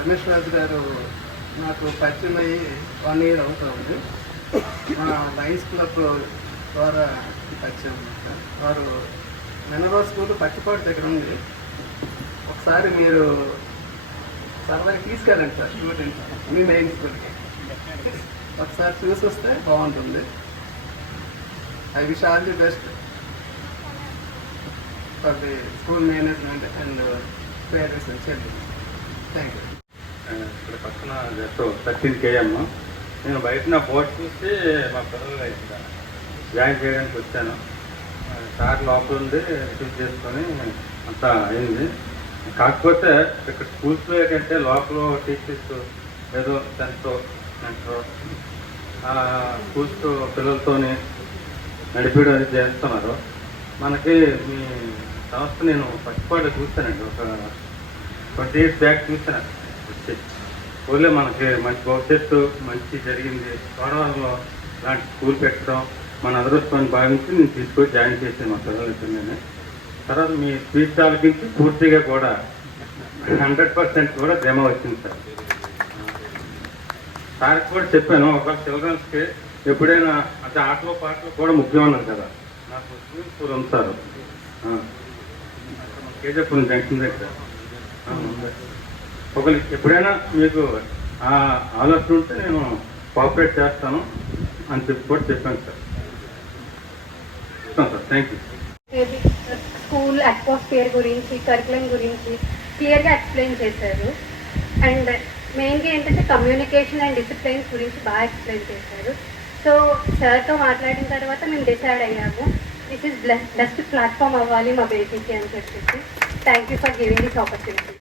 రమేష్ రాజు గారు నాకు పరిచయం అయ్యి వన్ ఇయర్ అవుతుంది. మా లయన్స్ క్లబ్ ద్వారా పరిచయం అన్నమాట. వారు వెనబా స్కూల్ పచ్చిపాటు దగ్గర ఉంది. ఒకసారి మీరు సరదాగా తీసుకెళ్ళండి సార్ మీ మెయిన్ స్కూల్కి. ఒకసారి చూసి వస్తే బాగుంటుంది. I wish all the best for the school management and parents and children thank you just thirteen KM. నేను బయట నా బోర్డు చూసి మా పిల్లలు అయితే జాయిన్ చేయడానికి వచ్చాను. సార్ లోపల ఉండి రిసీవ్ చేసుకొని అంతా అయింది. కాకపోతే ఇక్కడ స్కూల్స్లో ఏంటంటే లోపల టీచర్స్ ఏదో టెన్త్ మెంటర్ స్కూల్స్ పిల్లలతోని నడిపేయడం అది చేస్తున్నారు. మనకి మీ సంస్థ నేను పచ్చిపాడు చూస్తానండి ఒక ట్వంటీ ఇయర్స్ బ్యాక్ చూసాను వచ్చి స్కూల్లో మనకి మంచి భవిష్యత్తు మంచి జరిగింది. కోడవరంలో ఇలాంటి స్కూల్ పెట్టడం మన అదృష్టాన్ని భావించి నేను తీసుకొని జాయిన్ చేశాను మా పిల్లలకి నేను తర్వాత మీ స్పీచ్ ఆలకించి పూర్తిగా కూడా హండ్రెడ్ పర్సెంట్ కూడా జమ వచ్చింది సార్. సార్కి కూడా చెప్పాను ఒక చిల్డ్రన్స్కి ఎప్పుడైనా అంటే ఆటలో పాటలు కూడా ముఖ్యం అన్నారు కదా. నాకు స్విమ్మింగ్ పూల్ ఉంది సార్. కేజీపురం జంక్షన్ దగ్గర. ఒకరికి ఎప్పుడైనా మీకు ఆ ఆలోచన ఉంటే నేను కోఆపరేట్ చేస్తాను అని చెప్పి కూడా చెప్పాను sir. Sir. Thank you school atmosphere గురించి కరికులం గురించి క్లియర్గా ఎక్స్ప్లెయిన్ చేశారు. అండ్ మెయిన్గా ఏంటంటే కమ్యూనికేషన్ అండ్ డిసిప్లైన్స్ గురించి బాగా ఎక్స్ప్లెయిన్ చేశారు. సో సార్తో మాట్లాడిన తర్వాత మేము డిసైడ్ అయ్యాము. దిస్ ఇస్ బెస్ట్ ప్లాట్ఫామ్ అవ్వాలి మా బేసిక్కి అని చెప్పేసి. Thank you for giving this opportunity